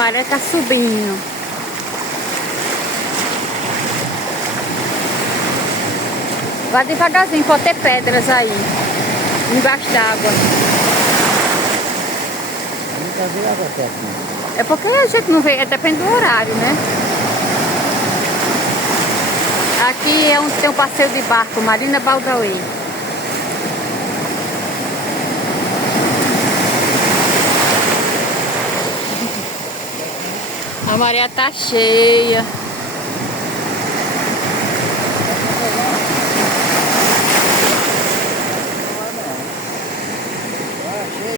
maré tá subindo. Vai devagarzinho, pode ter pedras aí, embaixo d'água. Nunca vi água até aqui. É porque a gente não vê, depende do horário, né? Aqui é onde tem um passeio de barco, Marina Baldauê. A maré tá cheia.